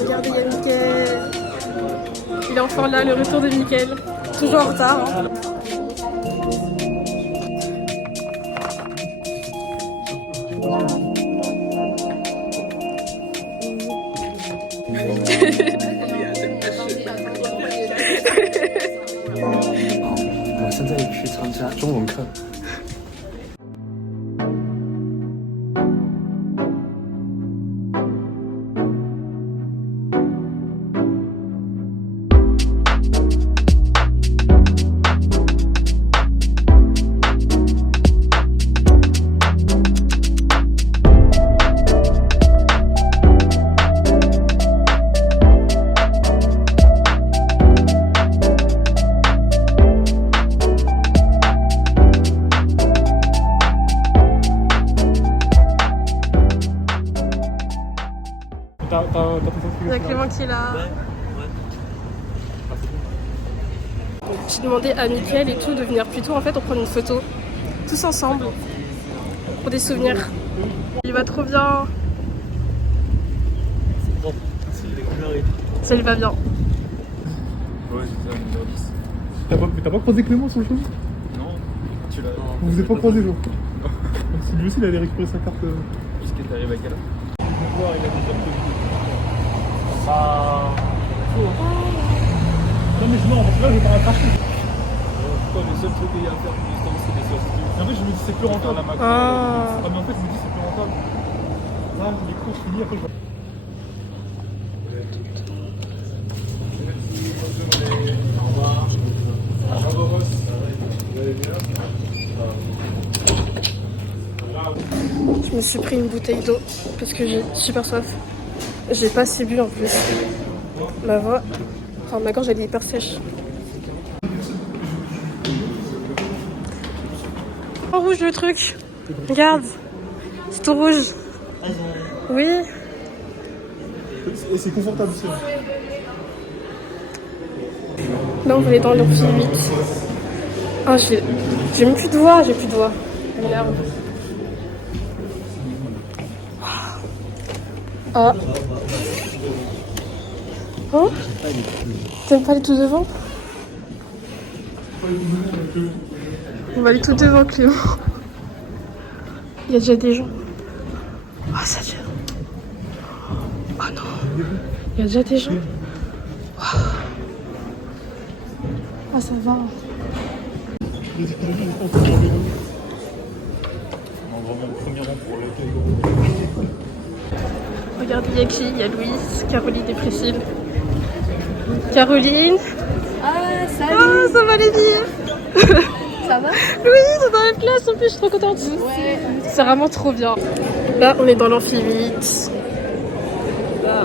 Regardez, il y a Mickaël. Il est enfin là, le retour de Mickaël. Toujours en retard. Hein.我现在去参加中文课。Il y a Clément qui est là. J'ai demandé à Mickaël et tout de venir plus tôt. En fait, on prend une photo tous ensemble pour des souvenirs. Il va trop bien. C'est propre. Ça lui va bien. Ouais, c'est ça, numéro 10. T'as pas croisé Clément sur le chemin? Non, tu l'as. Vous vous êtes pas croisé, genre? Lui aussi, il allait récupérer sa carte. Est-ce que t'arrives à quelle heure? Il a déjà prévu. Ah. Non, mais sinon, là, je vais pas rattraper. Pourquoi le seul truc qu'il y a à faire pour l'instant, c'est des sauces? Mais en fait, je me dis, c'est plus rentable. Ah. Mais en fait, je me dis, c'est plus rentable. Là, les courses finies, après, je vais. Au revoir. Je me suis pris une bouteille d'eau parce que j'ai super soif. J'ai pas assez bu en plus. Ma voix, enfin ma gorge elle est hyper sèche. En rouge le truc. Regarde. C'est tout rouge. Oui. Et c'est confortable aussi. Là on va aller dans l'amphi 8. Ah j'ai même plus de voix, j'ai plus de voix. Merde. Ah. Oh. T'aimes pas aller tout devant? On va aller tout devant, Clément. Il y a déjà des gens. Ah, ça tient. Ah non. Il y a déjà des gens. Ah, ça va. Regardez, il y a qui? Il y a Louise, Caroline et Priscille. Caroline. Ah, salut. Ah, ça va les filles. Ça va? Oui, c'est dans la même classe en plus, je suis trop contente. Ouais. C'est vraiment trop bien. Là, on est dans l'amphi 8. Là.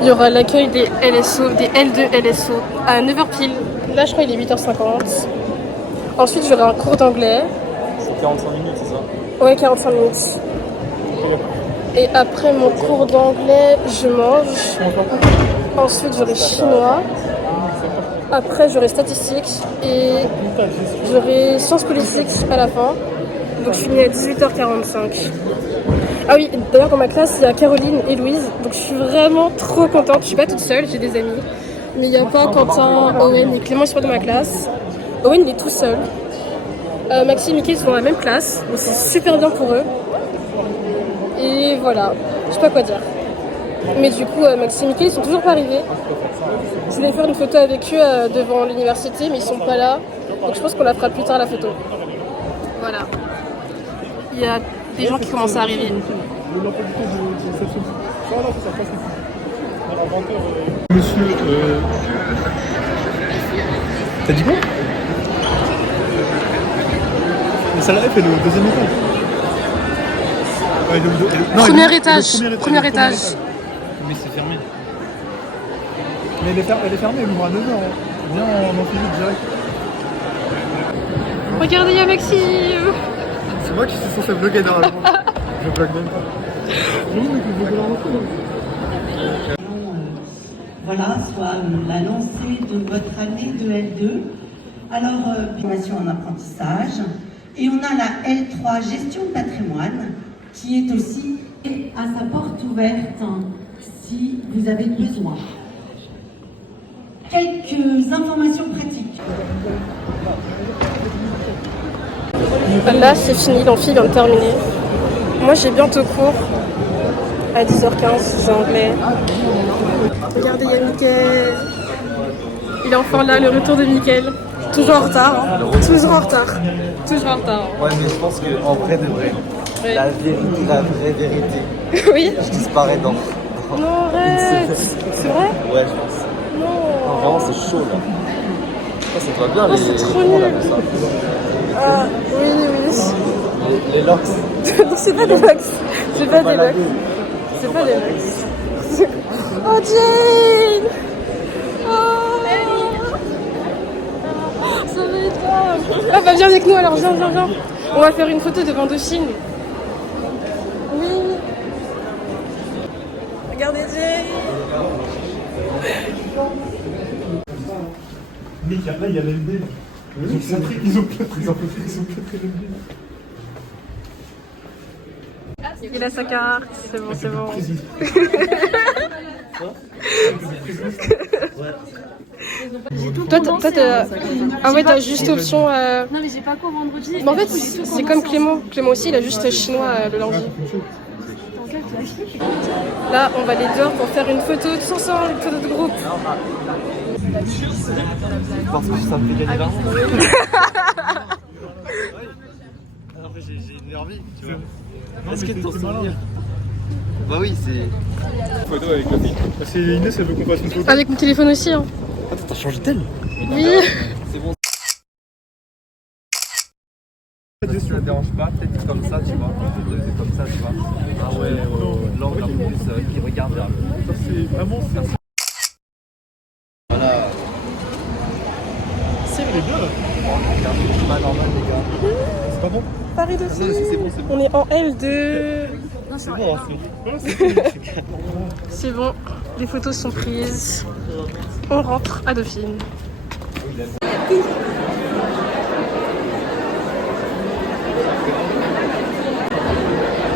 Il y aura l'accueil des LSO, des L2 LSO à 9h pile. Là, je crois qu'il est 8h50. Ensuite, j'aurai un cours d'anglais. C'est 45 minutes, c'est ça? Ouais, 45 minutes. Et après mon cours d'anglais, je mange. Ensuite, j'aurai chinois. Après, j'aurai statistiques. Et j'aurai sciences politiques à la fin. Donc, je finis à 18h45. Ah oui, d'ailleurs, dans ma classe, il y a Caroline et Louise. Donc, je suis vraiment trop contente. Je suis pas toute seule, j'ai des amis. Mais il n'y a pas Quentin, Owen et Clément, ils sont pas dans ma classe. Owen, il est tout seul. Maxime et Mickey sont dans la même classe. Donc, c'est super bien pour eux. Et voilà, je sais pas quoi dire. Mais du coup, Maxime et Mickey, ils sont toujours pas arrivés. Je voulais faire une photo avec eux devant l'université, mais ils sont pas là. Donc je pense qu'on la fera plus tard la photo. Voilà. Il y a des gens qui commencent à arriver. Monsieur, t'as dit quoi? La salle F est le deuxième étage. Ouais, non, Premier étage. Premier étage. Mais c'est fermé. Mais elle est fermée, elle ouvre à 9h. Viens en amphi direct. Regardez, il y a Maxime. C'est moi qui suis censé vlogger normalement. Je vlog même pas. Non, mais je vlog normalement. Voilà, soit la lancée de votre année de L2. Alors, formation en apprentissage, Et on a la L3 gestion de patrimoine qui est aussi à sa porte ouverte si vous avez besoin. Quelques informations pratiques. Là, c'est fini, l'amphi vient de terminer. Moi, j'ai bientôt cours à 10h15 d'anglais. Regardez, il y a Mickaël. Il est enfin là, le retour de Mickaël. Toujours en retard, hein. Toujours en retard. Toujours en retard. Ouais, mais je pense qu'en vrai de vrai, Ouais. la vérité, la vraie vérité, Oui. je disparais dans. Non, arrête. C'est vrai? Ouais, je pense. Non. Vraiment, c'est chaud là. Ça va bien, Oh, c'est trop comment on nul. appelle ça Ah, oui, oui. les locks. Non, c'est pas des locks. C'est pas des locks. C'est pas des locks. Oh, Jane. Oh. Ça va être grave. Ah, bah viens avec nous alors, viens. On va faire une photo devant Dauphine. Oui. Regardez Jane. Mais là, il y a l'LB. Ils ont plâtré l'LB. Il a sa carte, c'est bon, c'est bon. Toi, t'as... Ah ouais, t'as juste option... Non, mais j'ai pas cours vendredi. Mais en fait, c'est comme Clément. Clément aussi, il a juste chinois le lundi. Là, on va aller dehors pour faire une photo tous ensemble, une photo de groupe. Parce que ça me fait gagner l'argent. Après, j'ai une meilleure vie, tu vois. Est-ce que t'en souviens? Bah oui, c'est. Photo avec la fille. C'est Inès, elle veut qu'on fasse une photo. Avec mon téléphone aussi, hein. Attends, t'as changé d'elle? Oui. C'est bon. Si ça te dérange pas, peut-être comme ça, tu vois. Peut-être comme ça, tu vois. Ah ouais, l'angle un peu plus qui regarde là. Ça, c'est vraiment. Voilà. C'est les deux là. C'est pas normal, les gars. C'est pas bon. Paris Ah, Dauphine. c'est bon, c'est bon. On est en L2. C'est bon, C'est bon, les photos sont prises. On rentre à Dauphine.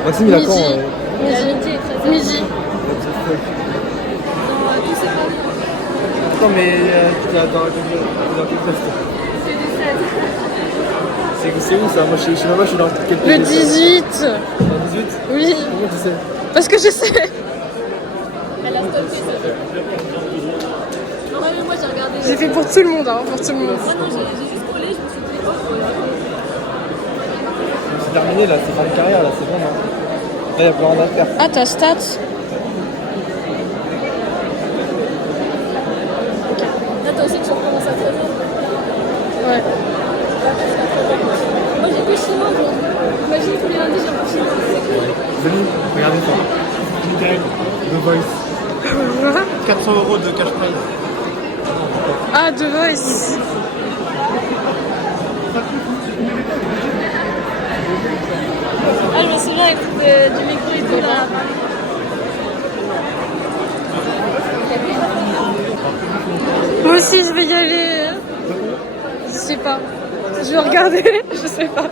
Maxime, il a quand Midi. Attends, mais tu t'as dans quel classe c'est où ça? Moi, je sais même pas, je suis dans quel pays? Le 18. Dans 18? Oui, Comment tu sais? parce que je sais. Elle a stoppé ça. Non, mais moi j'ai regardé. J'ai fait pour tout le monde, hein, pour tout le monde. Moi non, j'ai juste collé, je me suis dit, oh, C'est terminé là, c'est fin de carrière là, c'est bon, non? Là, il y a plus rien à faire. Ah, ta stats. là toi aussi tu recommences à 13h. Ouais. Moi j'ai que chinois, imagine tous les lundis j'ai un chinois. Venez, regardez ça. Mickaël, The Voice. 400 € de cash prize. Ah, The Voice. Ah, je me souviens avec du micro et tout là. Moi aussi, je vais y aller. Je sais pas. Je vais regarder. Je sais pas.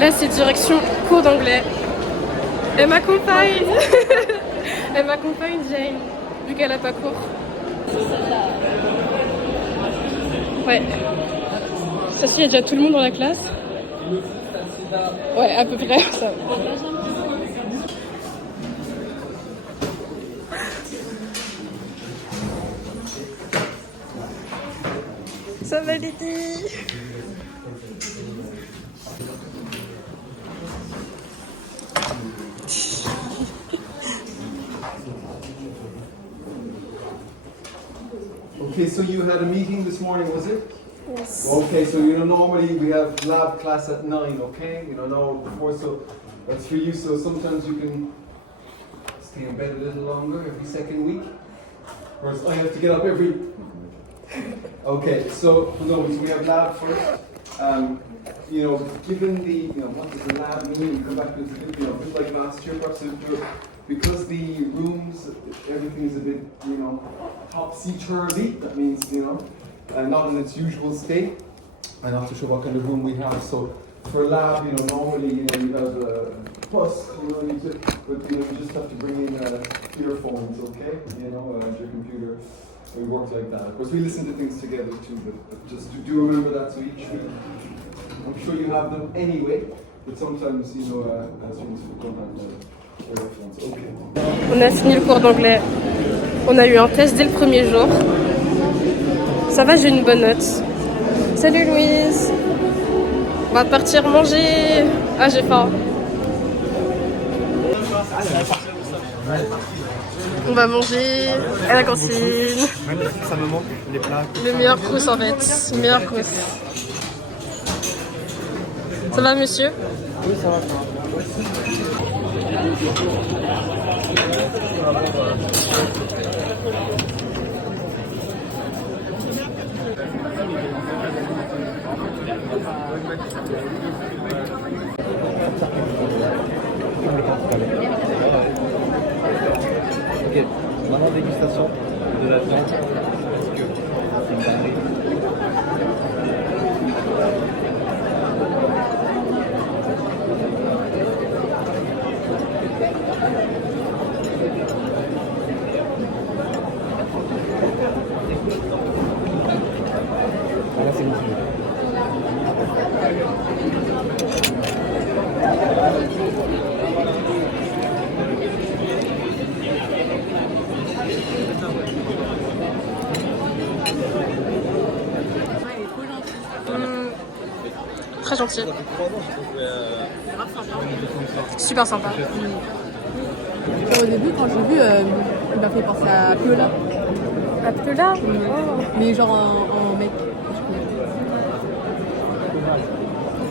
Là, c'est direction cours d'anglais. Elle m'accompagne. Elle m'accompagne, Jane, vu qu'elle a pas cours. Ouais. Ça, il y a déjà tout le monde dans la classe. Ouais, à peu près, ça. Ça va, Lydie? Okay, so you had a meeting this morning, was it? Yes. Okay, so normally we have lab class at 9, okay? Now before, so that's for you. So sometimes you can stay in bed a little longer every second week. Whereas I have to get up every. Okay, so no, so we have lab first. Given the, what does the lab mean? You come back to it, a bit like last year, perhaps, because the rooms, everything is a bit, topsy-turvy. That means, not in its usual state. and not to show what kind of room we have. So for lab, normally, you have a bus, you just have to bring in earphones, okay? And your computer. We work like that. Of course, we listen to things together too, but just do remember that. So each week, I'm sure you have them anyway, but sometimes, students don't have their earphones. Okay. On a fini le cours d'anglais. On a eu un test dès le premier jour. Ça va, j'ai une bonne note. Salut Louise. On va partir manger. Ah, j'ai faim. On va manger à la cantine. Magnifique, ça me manque, les plats. Le meilleur crous en fait. Le meilleur crous. Ça va monsieur? Oui, ça va. Ok, maintenant dégustation de la viande. Parce que c'est une dinguerie. Là, c'est bon. Très gentil. Super sympa. Au début, quand j'ai vu, il m'a fait penser à Piola. À Piola? Oh. Mais genre en mec.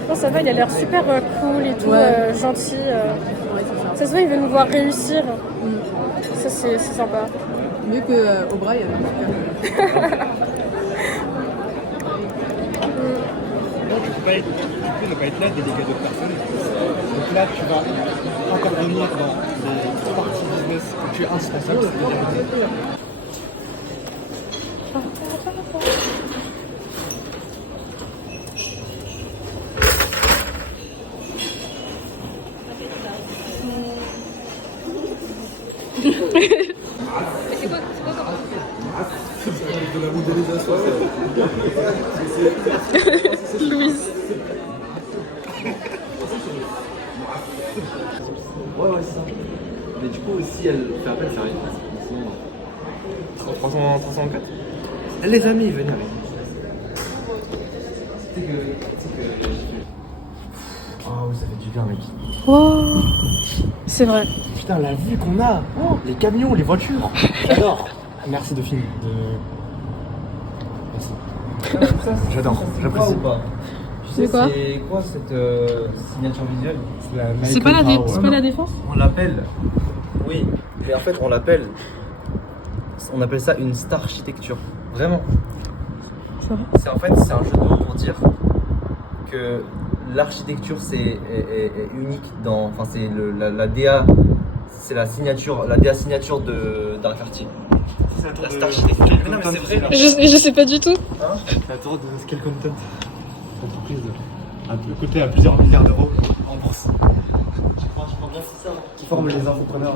Non, ça va, il a l'air super cool et tout, Ouais. gentil. Ouais, c'est ça. Ça se voit, il veut nous voir réussir. Ça, c'est sympa. Mieux que O'Brien. Tu peux ne pas être là, délégué d'autres personnes. Donc là, tu vas intervenir dans les parties business que tu es indispensable. C'est-à-dire Louise. Ouais, c'est ça. Mais du coup, si elle fait appel, ça arrive. Sinon, 304. Les amis, venez avec nous. Oh oui, ça fait du bien, mec. Wow. C'est vrai. putain, la vue qu'on a, les camions, les voitures. J'adore. Merci Dauphine. Merci. J'adore, j'apprécie. Tu sais, quoi c'est quoi cette signature visuelle? C'est pas, la défense? On l'appelle. Oui, mais en fait, on l'appelle. On appelle ça une star architecture. Vraiment. C'est en fait, c'est un jeu de mots pour dire que l'architecture est unique dans. Enfin, c'est la DA. C'est la signature, DA signature d'un quartier. La star architecture. Mais non, mais c'est vrai. Je sais pas du tout. Hein? La tour de Scale Content, entreprise cotée à plusieurs milliards d'euros en bourse. Je crois bien que c'est ça. Qui forme les infopreneurs.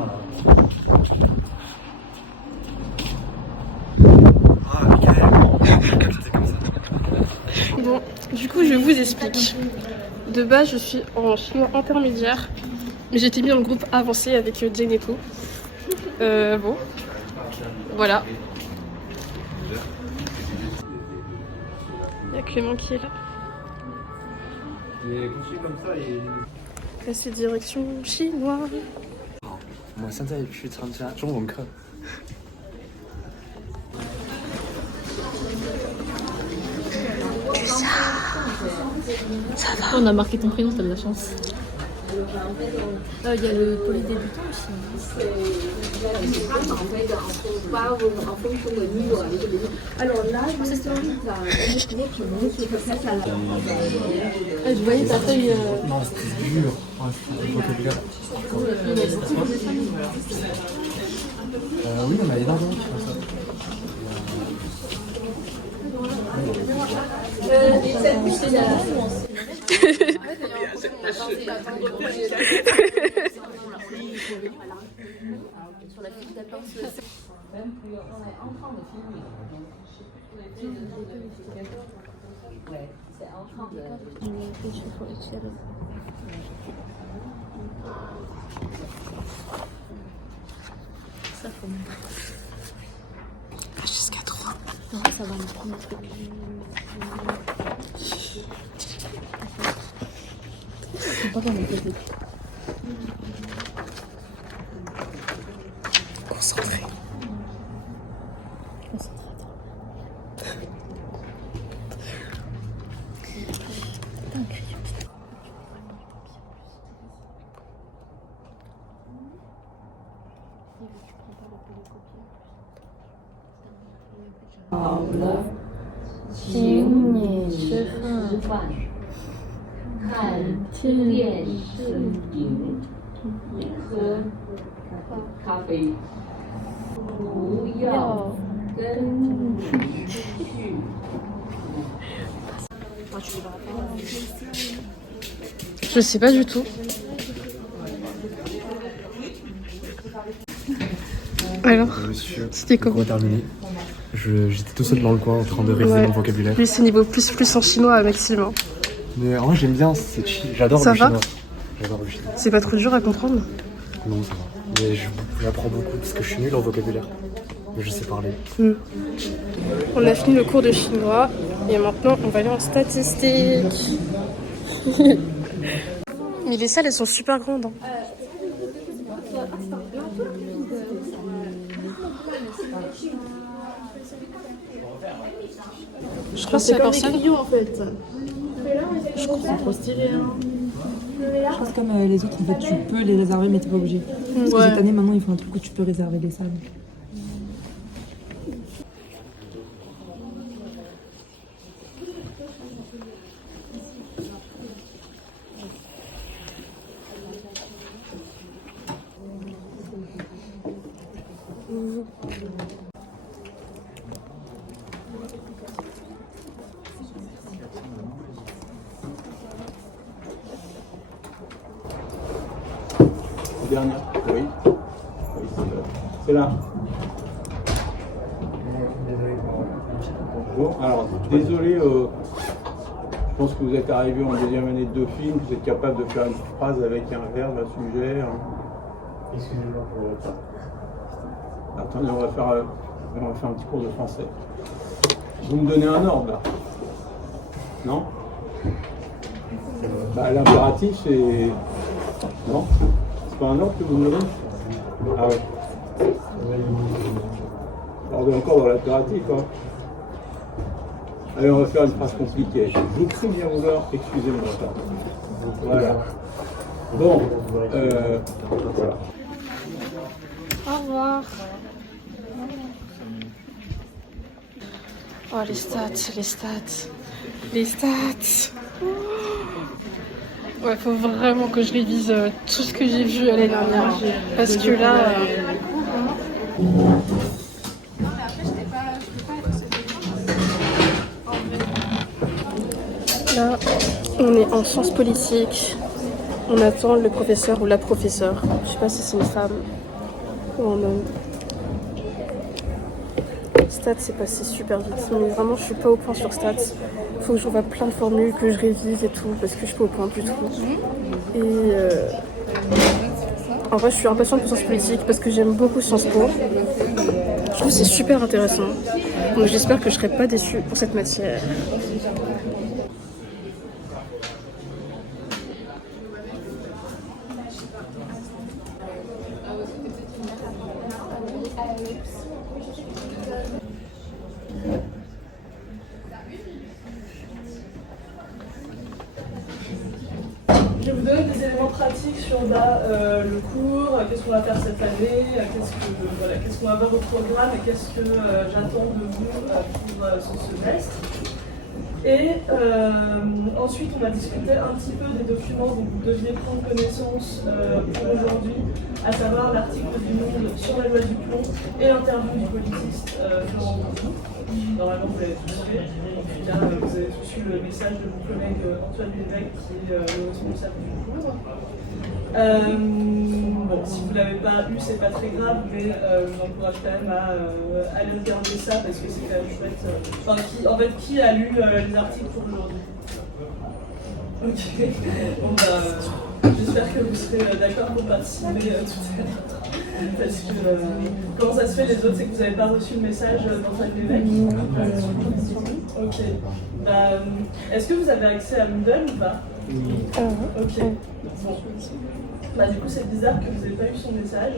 Ah, Michael. C'est comme ça. Bon, du coup, je vous explique. De base, je suis en chinois intermédiaire, mais j'ai été mis dans le groupe avancé avec Jane et tout. Bon, voilà. Il y a Clément qui est là. Et continue comme ça et. Là, c'est direction chinois. 我们现在去参加中文课。 On a marqué ton prénom, t'as de la chance. Il y a le polydébutant aussi. Je voyais ta feuille. Non, c'était dur. Ouais, oui, on a énormément qui font ça. Jusqu'à 3. Non, ça va, on prend un truc. C'est pas dans les côtés. Concentré. Je sais pas du tout. Alors, c'était comment? Terminé. J'étais tout seul dans le coin en train de réviser mon vocabulaire. Lui, c'est niveau plus en chinois, Maxime. Mais en vrai, j'aime bien, c'est chill. J'adore le chinois. J'adore le chinois. C'est pas trop dur à comprendre? Non, ça va. Mais j'apprends beaucoup parce que je suis nul en vocabulaire. Mais je sais parler. On a fini le cours de chinois et maintenant on va aller en statistique. Mais les salles elles sont super grandes. Hein. Je crois que c'est la personne. En fait. Je crois que c'est trop stylé. Hein. Je pense comme les autres, en fait, tu peux les réserver, mais t'es pas obligé. Parce que cette année, maintenant, ils font un truc où tu peux réserver les salles. Dernière. Oui. C'est là. Bonjour. Alors, désolé, je pense que vous êtes arrivé en deuxième année de Dauphine, vous êtes capable de faire une phrase avec un verbe, un sujet. Excusez-moi pour le temps. Attendez, on va faire un petit cours de français. Vous me donnez un ordre là? Non? Bah, l'impératif c'est... Non? C'est pas un ordre que vous me donnez? Ah ouais. Alors, on est encore dans l'impératif, hein. Allez, on va faire une phrase compliquée. Je vous prie bien vouloir, excusez-moi. Voilà. Bon, voilà. Au revoir. Oh les stats. Ouais, faut vraiment que je révise tout ce que j'ai vu l'année dernière. Parce que là... Là, on est en sciences politiques. On attend le professeur ou la professeure. Je sais pas si c'est une femme ou un homme. Stats, c'est passé super vite. Mais vraiment, je suis pas au point sur stats. Faut que je revoie plein de formules, que je révise et tout, parce que je suis pas au point du tout. Et en vrai, je suis impatiente pour sciences politiques parce que j'aime beaucoup Sciences Po. Je trouve que c'est super intéressant. Donc j'espère que je serai pas déçue pour cette matière. Je vais vous donner des éléments pratiques sur le cours, qu'est-ce qu'on va faire cette année, qu'est-ce qu'on va voir au programme et qu'est-ce que j'attends de vous pour ce semestre. Et ensuite, on a discuté un petit peu des documents dont vous deviez prendre connaissance pour aujourd'hui, à savoir l'article du Monde sur la loi du plomb et l'interview du politiste Florent Bouffon. Normalement, vous l'avez tous fait. En tout cas, vous avez tous eu le message de mon collègue Antoine Lévesque, qui est le responsable du cours. Bon, si vous ne l'avez pas eu, c'est pas très grave, mais je vous encourage quand même à aller regarder ça parce que c'est quand même chouette. Enfin, qui a lu les articles pour aujourd'hui? Ok. Bon, j'espère que vous serez d'accord pour participer tout à l'heure. Parce que comment ça se fait les autres, c'est que vous n'avez pas reçu le message d'Antoine Lévesque? Ok. Est-ce que vous avez accès à Moodle ou pas? Ok. Bon. Du coup, c'est bizarre que vous n'ayez pas eu son message.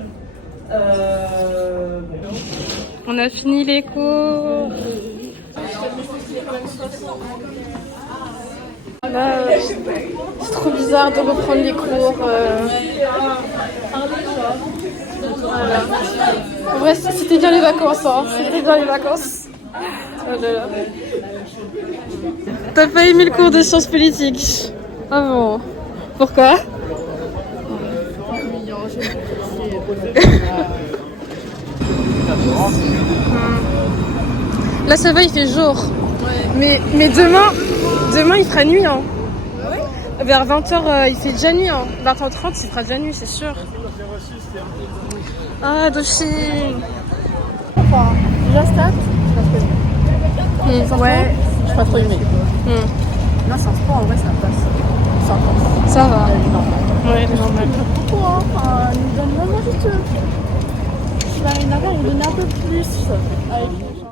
On a fini les cours. Là, c'est trop bizarre de reprendre les cours. Voilà. En vrai, c'était bien les vacances. Hein. C'était bien les vacances. Oh là là. T'as pas aimé le cours de sciences politiques? Ah bon? Pourquoi? Là ça va, il fait jour. Ouais. Mais demain il fera nuit. Hein. Ouais. Vers 20h il fait déjà nuit. Hein. 20h30 il fera déjà nuit, c'est sûr. Ah, Dauphine. Enfin, déjà stat, ouais, je suis pas trop aimée. Là, c'est un sport, en vrai, ça passe. Ça va. Ouais, c'est normal. Pourquoi? Enfin, il nous donne vraiment juste. Il nous donne un peu plus avec les gens.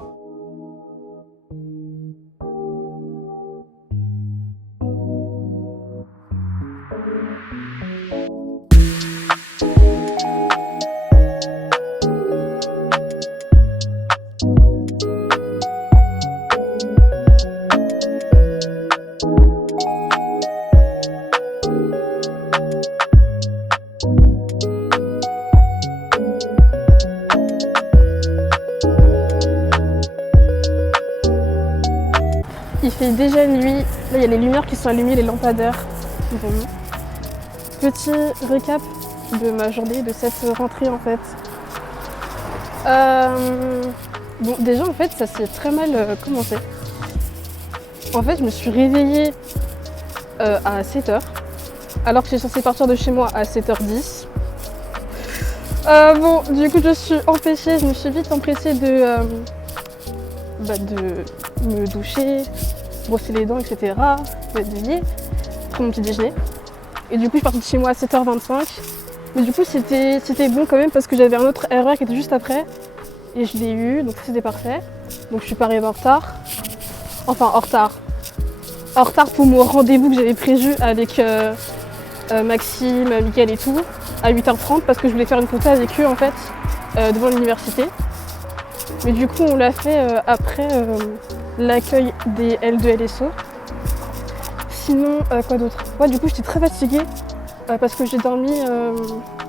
Il fait déjà nuit. Là, il y a les lumières qui sont allumées, les lampadaires. Bon. Petit récap de ma journée, de cette rentrée en fait. Bon, déjà en fait, ça s'est très mal commencé. En fait, je me suis réveillée à 7h, alors que j'étais censée partir de chez moi à 7h10. Bon, du coup, je suis empêchée, je me suis vite empressée de me doucher, brosser les dents, etc. M'habiller, prendre mon petit déjeuner. Et du coup, je suis partie de chez moi à 7h25. Mais du coup, c'était bon quand même parce que j'avais un autre RER qui était juste après. Et je l'ai eu, donc c'était parfait. Donc je suis pas arrivée en retard. Enfin, en retard. En retard pour mon rendez-vous que j'avais prévu avec Maxime, Mickaël et tout, à 8h30 parce que je voulais faire une photo avec eux en fait, devant l'université. Mais du coup, on l'a fait après l'accueil des L2 LSO. Sinon, quoi d'autre? Ouais, du coup, j'étais très fatiguée parce que j'ai dormi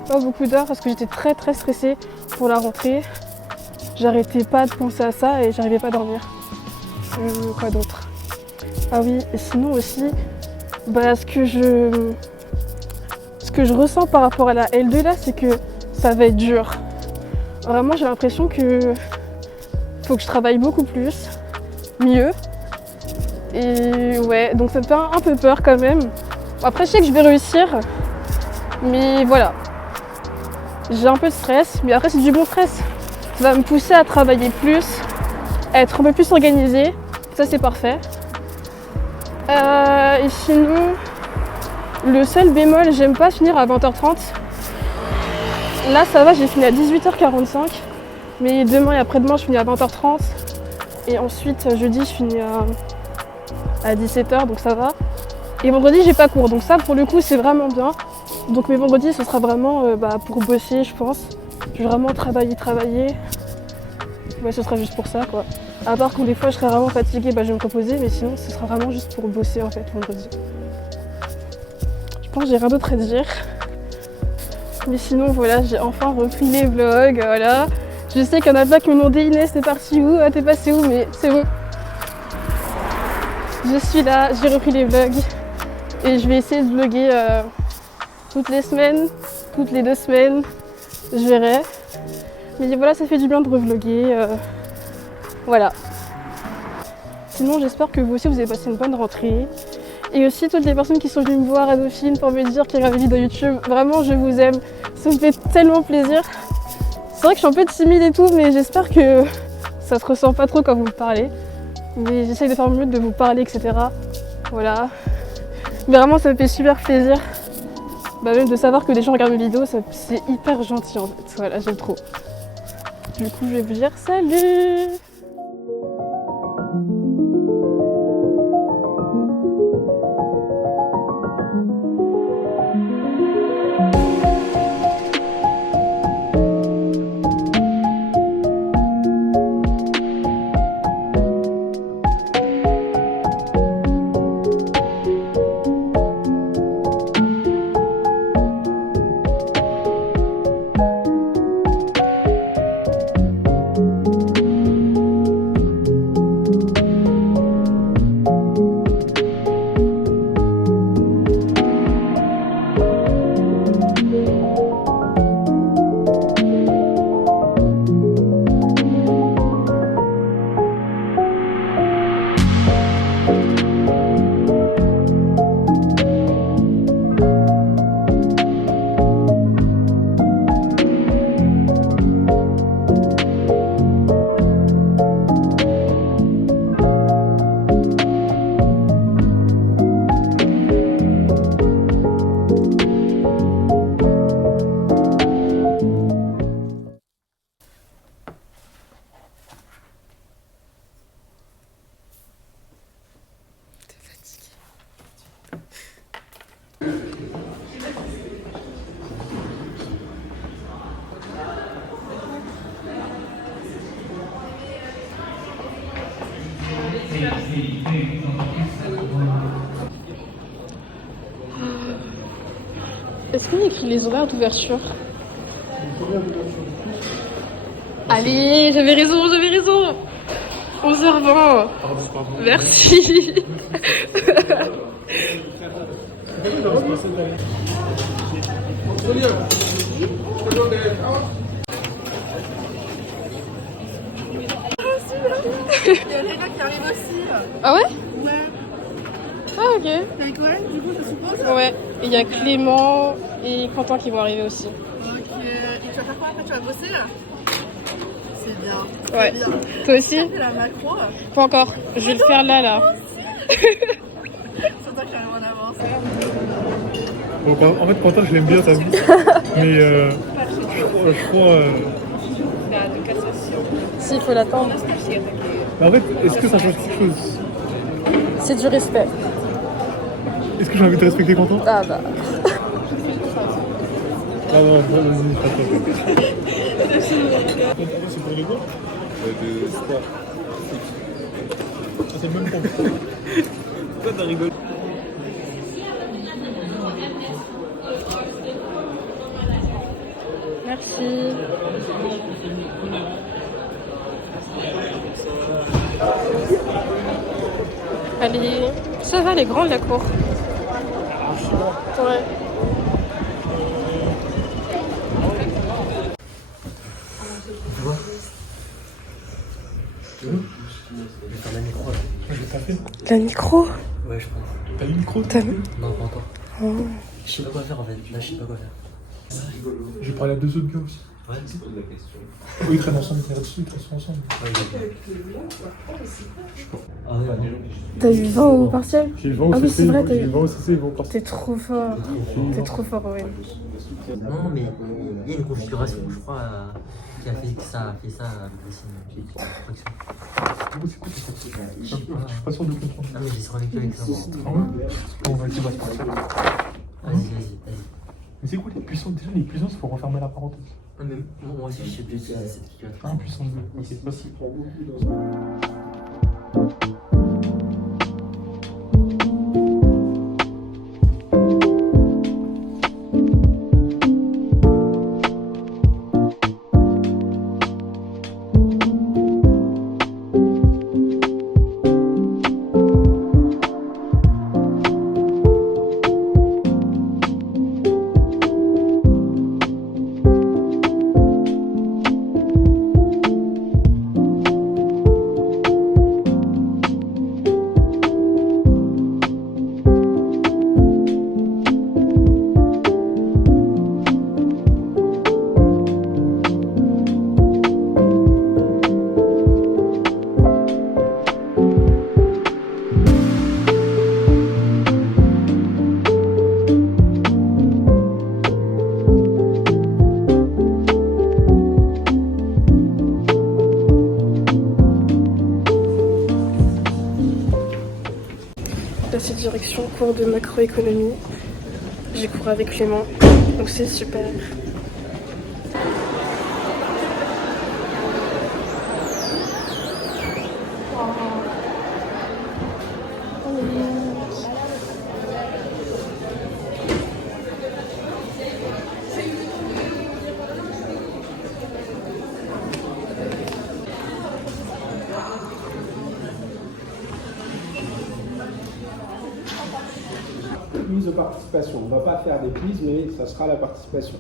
pas beaucoup d'heures parce que j'étais très très stressée pour la rentrée. J'arrêtais pas de penser à ça et j'arrivais pas à dormir. Quoi d'autre? Ah oui, et sinon aussi, ce que je ressens par rapport à la L2 là, c'est que ça va être dur. Vraiment, j'ai l'impression que faut que je travaille beaucoup plus, mieux. Et ouais, donc ça me fait un peu peur quand même. Après, je sais que je vais réussir, mais voilà. J'ai un peu de stress, mais après c'est du bon stress. Ça va me pousser à travailler plus, à être un peu plus organisée. Ça, c'est parfait. Et sinon, le seul bémol, j'aime pas finir à 20h30. Là, ça va, j'ai fini à 18h45. Mais demain et après-demain, je finis à 20h30. Et ensuite, jeudi, je finis à 17h, donc ça va. Et vendredi, j'ai pas cours. Donc ça, pour le coup, c'est vraiment bien. Donc mes vendredis, ce sera vraiment pour bosser, je pense. Je vais vraiment travailler. Ouais, ce sera juste pour ça, quoi. À part que des fois, je serai vraiment fatiguée, je vais me reposer. Mais sinon, ce sera vraiment juste pour bosser, en fait, vendredi. Je pense que j'ai rien d'autre à dire. Mais sinon, voilà, j'ai enfin repris les vlogs, voilà. Je sais qu'il y en a pas qui me demandé Inès, t'es partie où? T'es passée où? Mais c'est bon. Je suis là, j'ai repris les vlogs et je vais essayer de vlogger toutes les semaines, toutes les 2 semaines, je verrai. Mais voilà, ça fait du bien de revlogger, voilà. Sinon j'espère que vous aussi vous avez passé une bonne rentrée. Et aussi toutes les personnes qui sont venues me voir à Dauphine pour me dire qu'il y a une vidéo YouTube, vraiment je vous aime, ça me fait tellement plaisir. C'est vrai que je suis un peu timide et tout, mais j'espère que ça se ressent pas trop quand vous me parlez. Mais j'essaye de faire mieux, de vous parler, etc. Voilà. Mais vraiment ça me fait super plaisir. Même de savoir que des gens regardent mes vidéos, c'est hyper gentil en fait. Voilà, j'aime trop. Du coup je vais vous dire salut! Est-ce qu'il y a écrit les horaires d'ouverture? Allez, j'avais raison, j'avais raison. 11h20. Merci. Il y a Léna qui arrive aussi. Ah ouais? Ouais. Ah ok. T'es avec Cohen du coup je suppose? Ouais. Et il y a Clément et Quentin qui vont arriver aussi. Ok. Et tu vas faire quoi après? Tu vas bosser là? C'est bien. Ouais. Bien. Toi aussi? Tu as fait la macro? Pas encore. Je vais le faire là. C'est toi qui arrive en avance. Bon, en fait, Quentin, je l'aime bien, ta vie. Mais je crois. Si, il faut l'attendre. En fait, est-ce que ça change quelque chose? C'est du respect. Est-ce que j'ai envie de respecter Quentin? Ah bah. Ah non, vas-y, pas toi. C'est pour les quoi? De sport. Ah, c'est le même temps. Toi, t'as rigolé. Merci. Allez, ça va, elle est grande la cour. Ouais. Tu vois? Je vais faire la micro là. Je l'ai pas fait. La micro? Ouais, je pense. T'as le micro? T'as Non, pas encore. Oh. Je sais pas quoi faire en fait. Là, je sais pas quoi faire. J'ai parlé à 2 autres gars aussi. Ouais, Oh, ils traînent ensemble, ils traînent ensemble. Ah ouais, T'as eu 20 au partiel? J'ai 20 au Ah oui, CC, c'est vrai, j'ai 20 au CC, ils vont partir. T'es trop fort. T'es trop fort, ouais. non, mais il y a une configuration, je crois, qui a fait que ça a fait ça avec les signes. C'est quoi cette configuration? Je suis pas sûr de comprendre. Ah, mais j'ai survécu avec ça. Ah ouais? Bon, vas-y, va se partir. Vas-y. Mais c'est quoi les puissances? Déjà, les puissances, il faut refermer la parenthèse. Ah, mais moi aussi, je sais plus utiliser cette calculatrice. 1 puissance 2. Ok, vas-y. partie direction cours de macroéconomie. J'ai cours avec Clément, donc c'est super. Mise de participation. On ne va pas faire des quiz, mais ça sera la participation.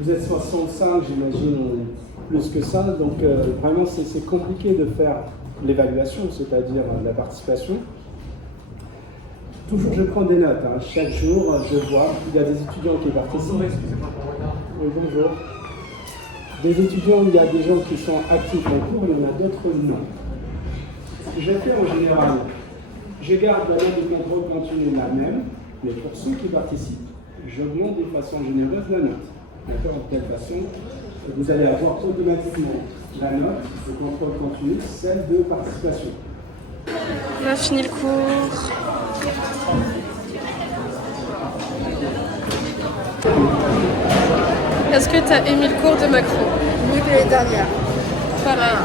Vous êtes 65, j'imagine, plus que ça, donc vraiment c'est compliqué de faire l'évaluation, c'est-à-dire la participation. Toujours je prends des notes, hein. Chaque jour je vois, il y a des étudiants qui participent. Oui, bonjour. Des étudiants où il y a des gens qui sont actifs en cours, il y en a d'autres non. Ce que je vais faire en général, je garde la note de contrôle continu la même, mais pour ceux qui participent, j'augmente de façon généreuse la note. D'accord, de telle façon que vous allez avoir automatiquement la note de contrôle continu, celle de participation. On a fini le cours. Est-ce que tu as aimé le cours de macro? Mieux que l'année dernière. Pareil.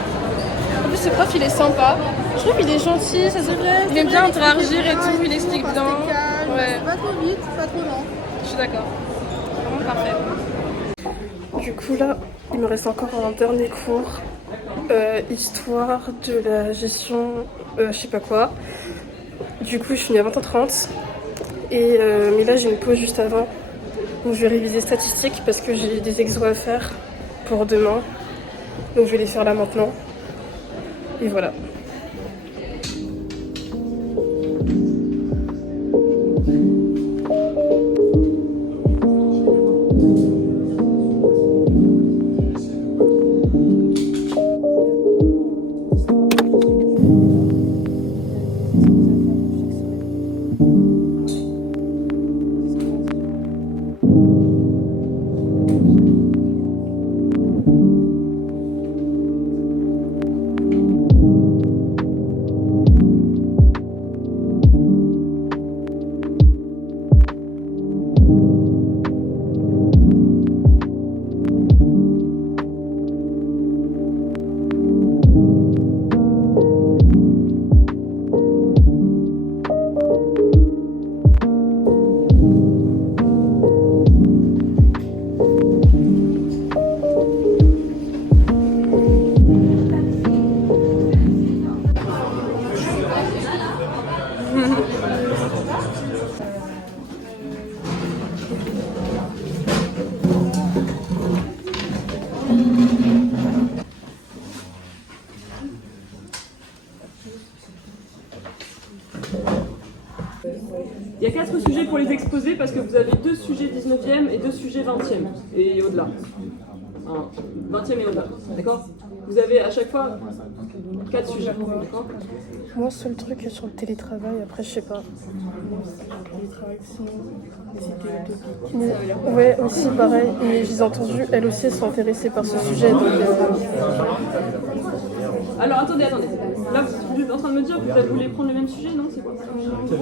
En plus, ce prof, il est sympa. Je trouve qu'il est gentil, ça se fait. Il aime bien interagir et tout, il explique bien. Ouais. Pas trop vite, pas trop lent. Je suis d'accord. Vraiment parfait. Du coup, là, il me reste encore un dernier cours. Histoire de la gestion, je sais pas quoi. Du coup, je finis à 20h30. Mais là, j'ai une pause juste avant. Donc, je vais réviser statistiques parce que j'ai des exos à faire pour demain. Donc, je vais les faire là maintenant. Et voilà. Il y a 4 sujets pour les exposer parce que vous avez 2 sujets 19e et 2 sujets 20e et au-delà. 20e et au-delà, d'accord? Vous avez à chaque fois 4 sujets, d'accord? Moi, seul truc sur le télétravail, après, je sais pas. Ouais, aussi pareil. Mais j'ai entendu, elles aussi, elles sont intéressées par ce sujet. Donc, Alors attendez. Là, vous êtes en train de me dire que vous voulez prendre le même sujet, non? C'est quoi?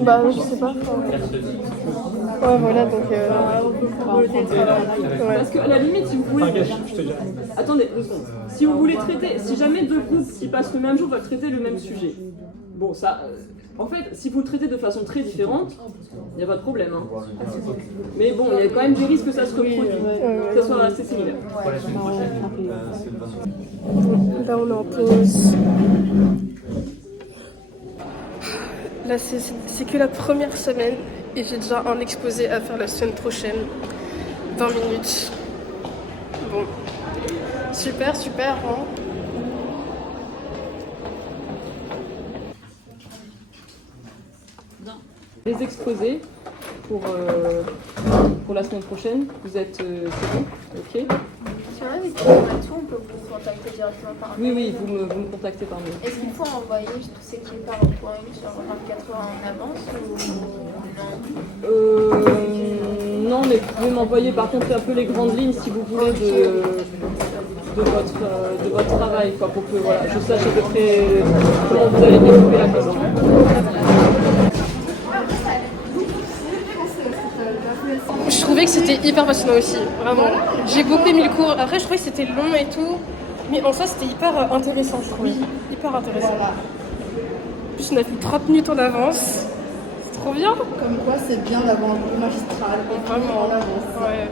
Bah, je sais pas. Ouais, voilà, donc. Ouais. Parce qu'à la limite, si vous voulez. Attendez, 2 secondes. Si vous voulez traiter, si jamais 2 groupes qui passent le même jour veulent traiter le même sujet, bon, ça. En fait, si vous le traitez de façon très différente, il n'y a pas de problème. Hein. Mais bon, il y a quand même des risques que ça se reproduise, que ça soit assez similaire. Là, on est en pause. Là, c'est que la première semaine et j'ai déjà un exposé à faire la semaine prochaine. 20 minutes. Bon. Super, hein. Les exposés pour la semaine prochaine, vous êtes c'est bon? Ok. Si on a des questions et tout, on peut vous contacter directement par mail. Oui, vous me contactez par mail. Est-ce qu'il faut envoyer tous ces clés PowerPoint sur 24 heures en avance ou non? Non, mais vous pouvez m'envoyer par contre un peu les grandes lignes si vous voulez de votre travail, quoi, pour que voilà, je sache à peu près comment vous allez développer la question. Je trouvais que c'était hyper passionnant aussi, vraiment. J'ai beaucoup aimé le cours. Après, je trouvais que c'était long et tout, mais en soi, c'était hyper intéressant, je trouvais. Hyper intéressant. En plus, on a fait 30 minutes en avance. C'est trop bien. Comme quoi, c'est bien d'avoir un cours magistral. Vraiment. En avance. Ouais.